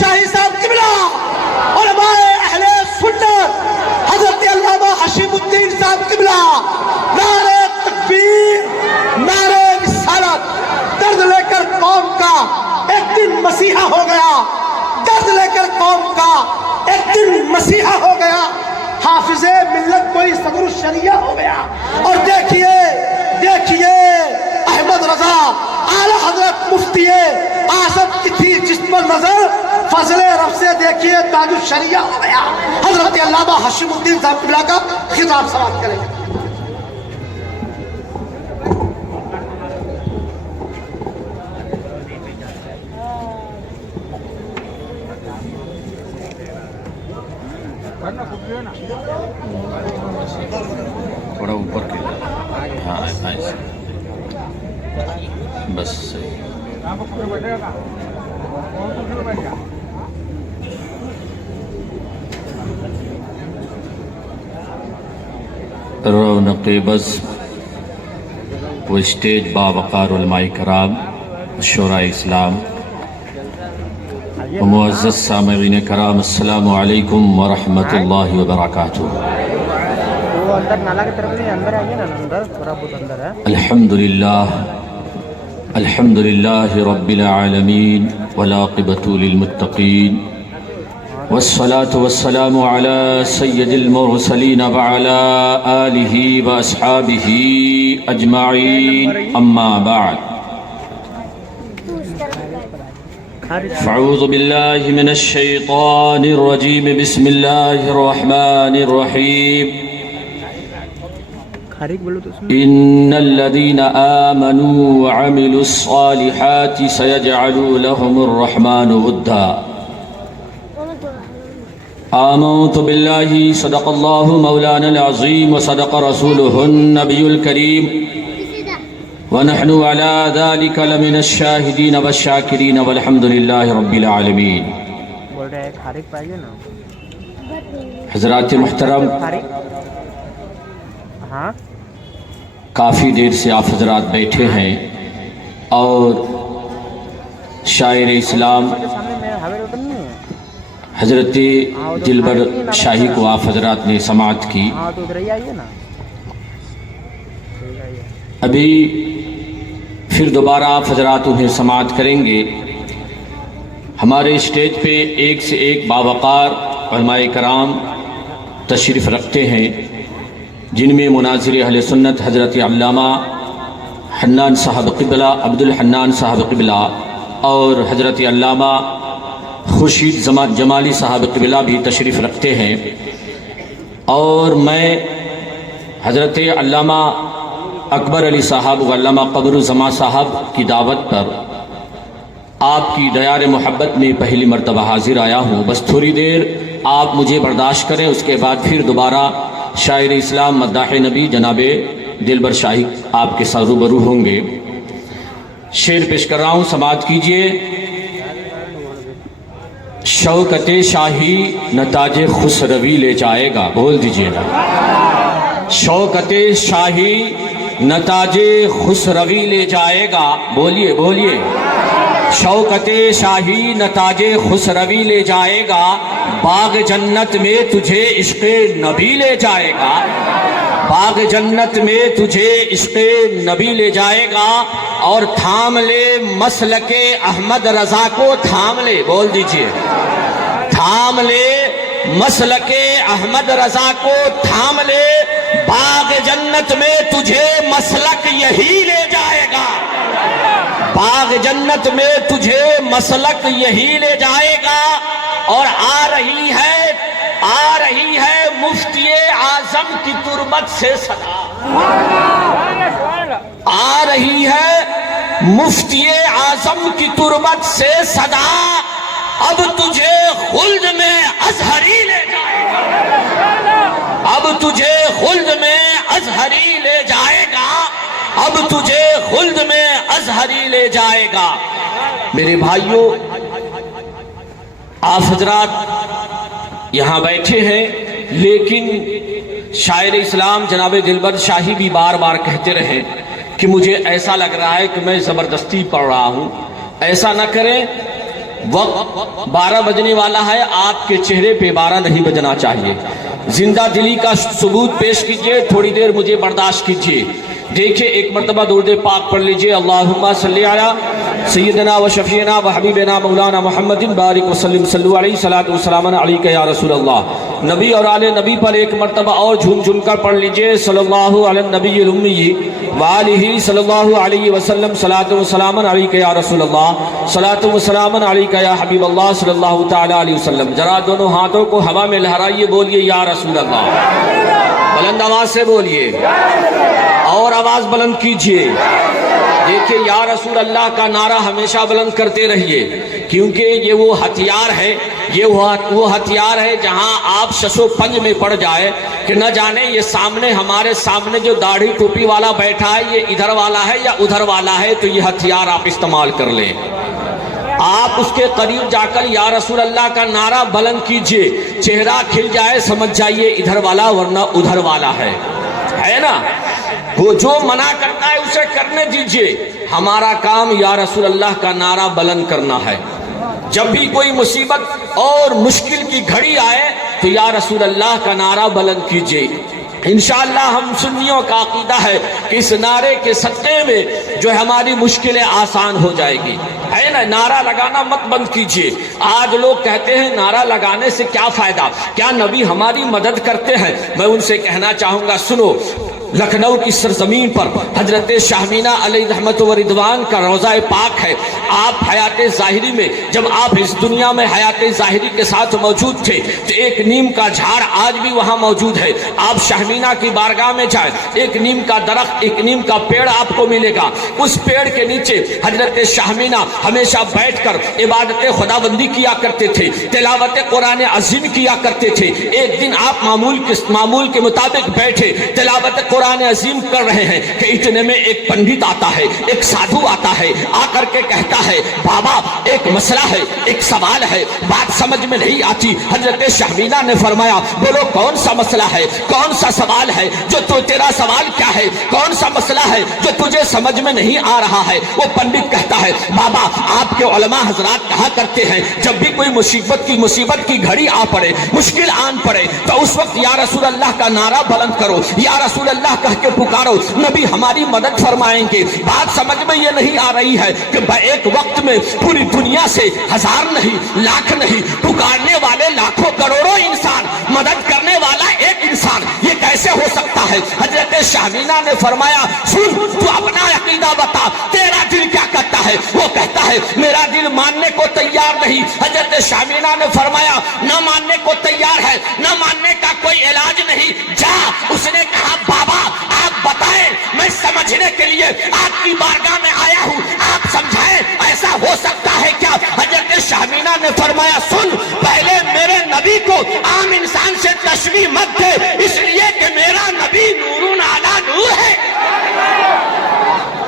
شاہی صاحب قبلہ، علماء اہل سنت حضرت علامہ حشیم الدین صاحب قبلہ، نعرہ تکبیر، نعرہ رسالت، درد لے کر قوم کا ایک دن مسیحا ہو گیا، درد لے کر قوم کا ایک دن مسیحا ہو گیا، حافظ ملت کوئی صدر الشریعہ ہو گیا۔ اور دیکھیے احمد رضا اعلی حضرت مفتی اعظم کی تھی جس پر نظر، فضل رب سے دیکھیے تاج الشریعہ ہو گیا۔ حضرت علامہ حشیم الدین صاحب قبلہ کا خطاب سماعت کریں گے۔ تھوڑا اوپر کے ہاں ایسے بس صحیح۔ رونق بز و اسٹیج باوقار علماء کرام، شورائے اسلام و معزز سامعین کرام، السلام علیکم ورحمۃ اللہ وبرکاتہ۔ الحمد للہ رب العالمین والعاقبۃ للمتقین، والصلاة والسلام على سید المرسلین وعلى آلہ واصحابہ اجمعین، اما بعد فاعوذ باللہ من الشیطان الرجیم، بسم اللہ الرحمن الرحیم۔ ان الذین آمنوا وعملوا الصالحات سيجعل لهم الرحمن ودا۔ آمنت باللہ، صدق اللہ مولانا العظیم وصدق رسولہ النبی الکریم، ونحن على ذلك لمن الشاہدین والشاکرین والحمد للہ رب العالمین۔ حضرات محترم، کافی دیر سے آپ حضرات بیٹھے ہیں اور شاعر اسلام حضرت دلبر شاہی کو آپ حضرات نے سماعت کی۔ ابھی پھر دوبارہ آپ حضرات انہیں سماعت کریں گے۔ ہمارے اسٹیج پہ ایک سے ایک باوقار علماء کرام تشریف رکھتے ہیں، جن میں مناظر اہل سنت حضرت علامہ حنان صاحب قبلہ، عبد الحنان صاحب قبلہ، اور حضرت علامہ خورشید جمالی صاحب قبلہ بھی تشریف رکھتے ہیں۔ اور میں حضرت علامہ اکبر علی صاحب و علامہ قبر الزماں صاحب کی دعوت پر آپ کی دیار محبت میں پہلی مرتبہ حاضر آیا ہوں۔ بس تھوڑی دیر آپ مجھے برداشت کریں، اس کے بعد پھر دوبارہ شاعر اسلام مداح نبی جناب دلبر شاہی آپ کے ساتھ روبرو ہوں گے۔ شعر پیش کر رہا ہوں، سماعت کیجئے۔ شوکت شاہی نتاج خسروی لے جائے گا، بول دیجئے نا۔ شوکت شاہی نتاج خسروی لے جائے گا، بولیے بولیے۔ شوکت شاہی نتاج خسروی لے جائے گا، باغ جنت میں تجھے عشق نبی لے جائے گا، باغ جنت میں تجھے عشق نبی لے جائے گا۔ اور تھام لے مسلک احمد رضا کو، تھام لے، بول دیجئے۔ تھام لے مسلک احمد رضا کو، تھام لے، باغ جنت میں تجھے مسلک یہی لے جائے گا، باغ جنت میں تجھے مسلک یہی لے جائے گا۔ اور آ رہی ہے مفتی اعظم کی تربت سے صدا، آ رہی ہے مفتی اعظم کی تربت سے صدا، اب تجھے خلد میں ازہری لے جائے گا، اب تجھے خلد میں ازہری لے جائے گا، اب تجھے خلد میں ازہری لے جائے گا۔ میرے بھائیوں، آپ حضرات یہاں بیٹھے ہیں، لیکن شاعر اسلام جناب دلبر شاہی بھی بار بار کہتے رہے کہ مجھے ایسا لگ رہا ہے کہ میں زبردستی پڑھ رہا ہوں۔ ایسا نہ کریں، وقت 12 بجنے والا ہے، آپ کے چہرے پہ 12 نہیں بجنا چاہیے. زندہ دلی کا ثبوت پیش کیجئے، تھوڑی دیر مجھے برداشت کیجئے. دیکھیں ایک مرتبہ درود پاک پڑھ لیجئے. اللہم صلی علی سیدنا و شفیعنا و حبیبنا مولانا محمد بارک وسلم صلو علیہ صلاۃ والسلام علیک یا رسول اللہ. نبی اور آل نبی پر ایک مرتبہ اور جھوم جھوم کر پڑھ لیجئے. صلی اللہ علی النبی الامی وآلہ صلی اللہ علیہ وسلم صلاۃ والسلام علیک یا رسول اللہ، صلاۃ والسلام علیک یا حبیب اللہ صلی اللہ تعالی علیہ وسلم. ذرا دونوں ہاتھوں کو ہوا میں لہرائیے، بولیے یا رسول اللہ. بلند آواز سے بولیے اور آواز بلند کیجئے. دیکھیے یا رسول اللہ کا نعرہ ہمیشہ بلند کرتے رہیے، کیونکہ یہ وہ ہتھیار ہے، یہ وہ ہتھیار ہے جہاں آپ شش و پنج میں پڑ جائے کہ نہ جانے یہ سامنے ہمارے سامنے جو داڑھی ٹوپی والا بیٹھا ہے یہ ادھر والا ہے یا ادھر والا ہے، تو یہ ہتھیار آپ استعمال کر لیں. آپ اس کے قریب جا کر یا رسول اللہ کا نعرہ بلند کیجئے، چہرہ کھل جائے سمجھ جائیے ادھر والا ورنہ ادھر والا ہے نا. وہ جو منع کرتا ہے اسے کرنے دیجئے. ہمارا کام یا رسول اللہ کا نعرہ بلند کرنا ہے. جب بھی کوئی مصیبت اور مشکل کی گھڑی آئے تو یا رسول اللہ کا نعرہ بلند کیجئے. انشاءاللہ ہم سنیوں کا عقیدہ ہے کہ اس نعرے کے صدقے میں جو ہماری مشکلیں آسان ہو جائے گی، ہے نا. نعرہ لگانا مت بند کیجئے. آج لوگ کہتے ہیں نعرہ لگانے سے کیا فائدہ، کیا نبی ہماری مدد کرتے ہیں؟ میں ان سے کہنا چاہوں گا سنو، لکھنؤ کی سرزمین پر حضرت شاہ مینا علیہ رحمت و رضوان کا روضہ پاک ہے. آپ حیات ظاہری میں جب آپ اس دنیا میں حیات ظاہری کے ساتھ موجود تھے تو ایک نیم کا جھاڑ آج بھی وہاں موجود ہے. آپ شاہ مینا کی بارگاہ میں جائیں، ایک نیم کا درخت، ایک نیم کا پیڑ آپ کو ملے گا. اس پیڑ کے نیچے حضرت شاہ مینا ہمیشہ بیٹھ کر عبادت خدا بندی کیا کرتے تھے، تلاوت قرآن عظیم کیا کرتے تھے. ایک دن آپ معمول کے مطابق بیٹھے تلاوت قرآن عظیم کر رہے ہیں کہ اتنے میں ایک پنڈت آتا ہے، ایک سادھو آتا ہے، آ کر کے کہتا ہے بابا ایک مسئلہ ہے، ایک سوال ہے، بات سمجھ میں نہیں آتی. حضرت شاہ مینا نے فرمایا بولو کون سا مسئلہ ہے، کون سا سوال ہے، جو تیرا سوال کیا ہے، کون سا مسئلہ ہے جو تجھے سمجھ میں نہیں آ رہا ہے؟ وہ پنڈت کہتا ہے بابا آپ کے علماء حضرات کہا کرتے ہیں جب بھی کوئی مصیبت کی گھڑی آ پڑے، مشکل آن پڑے تو اس وقت یا رسول اللہ کا نعرہ بلند کرو، یا رسول اللہ کہہ کے پکارو، نبی ہماری مدد فرمائیں گے. بات سمجھ میں یہ نہیں آ رہی ہے کہ ایک وقت میں پوری دنیا سے ہزار نہیں، لاکھ نہیں، پکارنے والے لاکھوں کروڑوں انسان، مدد کرنے والا ایک انسان، یہ کیسے ہو سکتا ہے؟ حضرت شاہ مینا نے فرمایا سن تو اپنا عقیدہ بتا، تیرا دل کیا کہتا ہے؟ وہ کہتا ہے میرا دل ماننے کو تیار نہیں. حضرت شاہ مینا نے فرمایا نہ ماننے کو تیار ہے، نہ ماننے کا کوئی علاج نہیں، جا. اس نے کہا بابا آپ بتائیں، میں سمجھنے کے لیے آپ کی بارگاہ میں آیا ہوں، آپ سمجھائیں ایسا ہو سکتا ہے کیا؟ حضرت شاہ مینا نے فرمایا سن، پہلے میرے نبی کو عام انسان سے تشبیہ مت دے، اس لیے کہ میرا نبی نور علی نور ہے.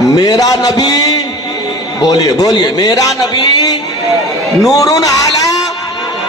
میرا نبی بولیے میرا نبی نور علی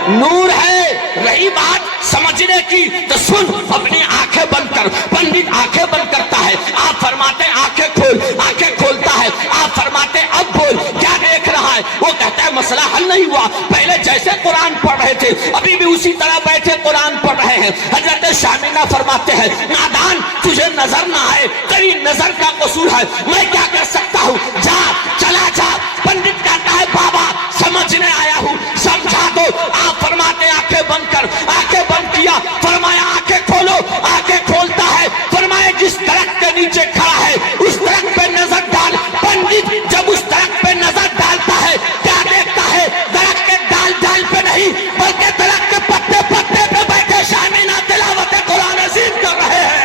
نور ہے. رہی بات سمجھنے کی تو سن، اپنی آنکھیں بند کر. پنڈت آنکھیں بند کرتا ہے، آپ فرماتے آنکھیں کھول، آنکھیں کھولتا ہے، آپ فرماتے اب بول کیا دیکھ رہا ہے؟ وہ کہتا ہے مسئلہ حل نہیں ہوا، پہلے جیسے قرآن پڑھ رہے تھے ابھی بھی اسی طرح بیٹھے قرآن پڑھ رہے ہیں. حضرت شاہ مینا فرماتے ہیں نادان تجھے نظر نہ آئے، تیری نظر کا قصور ہے، میں کیا کر سکتا ہوں، جا چلا جا. پنڈت کہتا ہے بابا سمجھنے آیا ہوں، سمجھا دو. آپ فرماتے آنکھیں بند کر، آنکھیں بند کیا، فرمایا آنکھیں کھولو، آنکھیں کھولتا ہے، فرمایا جس درخت کے نیچے کھڑا ہے اس درخت پہ نظر ڈال. پنڈت جب اس درخت پہ نظر ڈالتا ہے کیا دیکھتا ہے؟ درخت کے ڈال پہ نہیں بلکہ درخت کے پتے پہ بیٹھے شاہ مینا تلاوت قرآن عظیم کر رہے ہیں.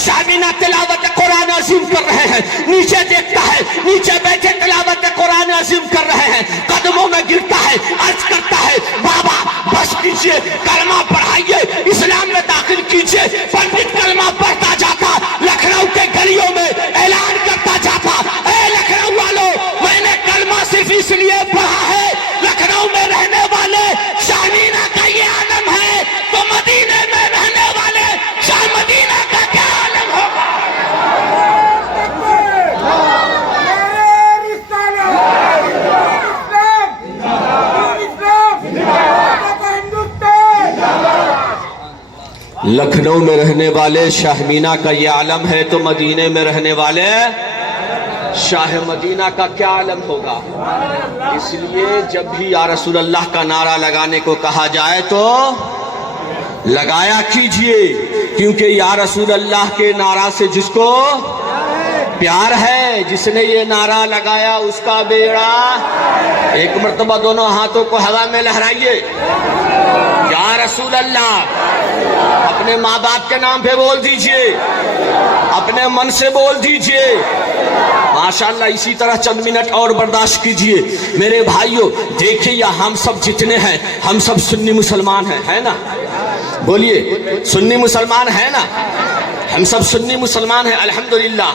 شاہ مینا تلاوت قرآن عظیم کر رہے ہیں، نیچے دیکھتا ہے، نیچے بیٹھے تلاوت قرآن عظیم کر رہے ہیں، قدموں میں گرتا ہے، عرض کرتا ہے بابا بس کیجئے، کلمہ پڑھائیے، اسلام میں داخل کیجئے. پنڈت کلمہ پڑھتا جاتا، لکھنؤ کے گلیوں میں اعلان کرتا جاتا اے لکھنؤ والوں صرف اس لیے پڑھا ہے لکھنؤ میں رہنے والے شاہمینہ کا یہ عالم ہے تو مدینے میں رہنے والے شاہ مدینہ کا کیا عالم ہوگا؟ لکھنؤ میں رہنے والے شاہمینہ کا یہ عالم ہے تو مدینے میں رہنے والے شاہ مدینہ کا کیا عالم ہوگا؟ اس لیے جب بھی یا رسول اللہ کا نعرہ لگانے کو کہا جائے تو لگایا کیجئے، کیونکہ یا رسول اللہ کے نعرہ سے جس کو پیار ہے، جس نے یہ نعرہ لگایا اس کا بیڑا۔ ایک مرتبہ دونوں ہاتھوں کو ہوا میں لہرائیے، یا رسول اللہ۔ اپنے ماں باپ کے نام پہ بول دیجئے، اپنے من سے بول دیجئے۔ ماشاءاللہ اسی طرح چند منٹ اور برداشت کیجئے میرے بھائیوں۔ دیکھیے یہ ہم سب جتنے ہیں ہم سب سنی مسلمان ہیں، ہے نا؟ بولیے سنی مسلمان ہے نا؟ ہم سب سنی مسلمان ہیں الحمدللہ۔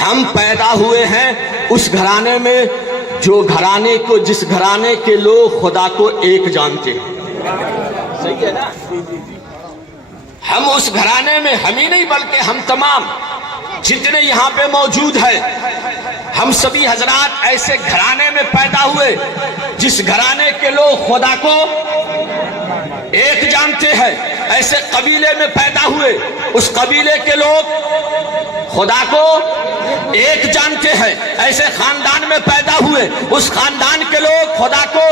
ہم پیدا ہوئے ہیں اس گھرانے میں جس گھرانے کے لوگ خدا کو ایک جانتے ہیں، صحیح ہے نا؟ ہم اس گھرانے میں، ہم ہی نہیں بلکہ ہم تمام جتنے یہاں پہ موجود ہیں، ہم سبھی حضرات ایسے گھرانے میں پیدا ہوئے جس گھرانے کے لوگ خدا کو ایک جانتے ہیں۔ ایسے قبیلے میں پیدا ہوئے، اس قبیلے کے لوگ خدا کو ایک جانتے ہیں۔ ایسے خاندان میں پیدا ہوئے، اس خاندان کے لوگ خدا کو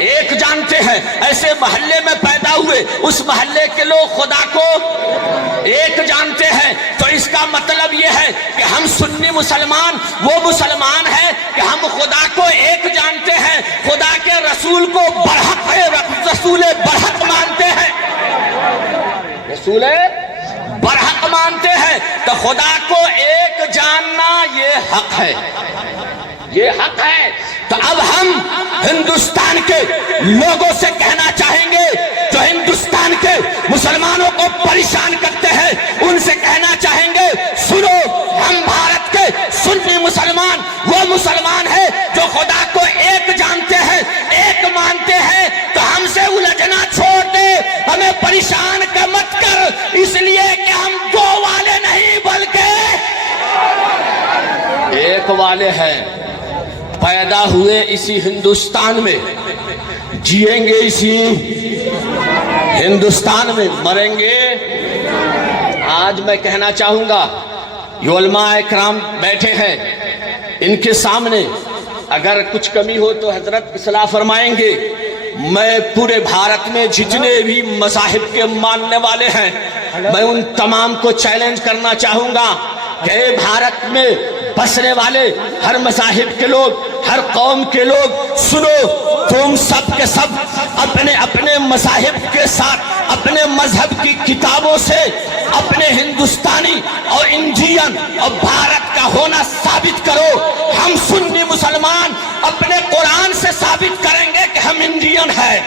ایک جانتے ہیں۔ ایسے محلے میں پیدا ہوئے، اس محلے کے لوگ خدا کو ایک جانتے ہیں۔ تو اس کا مطلب یہ ہے کہ ہم سنی مسلمان وہ مسلمان ہیں کہ ہم خدا کو ایک جانتے ہیں، خدا کے رسول کو برحق ہے، رسول برحق مانتے ہیں، رسول برحق مانتے ہیں۔ تو خدا کو ایک جاننا یہ حق ہے، یہ حق ہے۔ تو اب ہم ہندوستان کے لوگوں سے کہنا چاہیں گے جو ہندوستان کے مسلمانوں کو پریشان کرتے ہیں، ان سے کہنا چاہیں گے سنو، ہم بھارت کے سنی مسلمان وہ مسلمان ہیں جو خدا کو ایک جانتے ہیں، ایک مانتے ہیں۔ تو ہم سے الجھنا چھوڑ دے، ہمیں پریشان کا مت کر، اس لیے کہ ہم دو والے نہیں بلکہ ایک والے ہیں۔ پیدا ہوئے اسی ہندوستان میں، جیئیں گے اسی ہندوستان میں، مریں گے۔ آج میں کہنا چاہوں گا یہ علماء اکرام بیٹھے ہیں، ان کے سامنے اگر کچھ کمی ہو تو حضرت اصلاح فرمائیں گے۔ میں پورے بھارت میں جتنے بھی مذاہب کے ماننے والے ہیں میں ان تمام کو چیلنج کرنا چاہوں گا کہ بھارت میں بسنے والے ہر مذاہب کے لوگ، ہر قوم کے لوگ، سنو، تم سب کے سب اپنے اپنے مذاہب کے ساتھ اپنے مذہب کی کتابوں سے اپنے ہندوستانی اور انڈین اور بھارت کا ہونا ثابت کرو۔ ہم سنی مسلمان اپنے قرآن سے ثابت کریں گے کہ ہم انڈین ہیں۔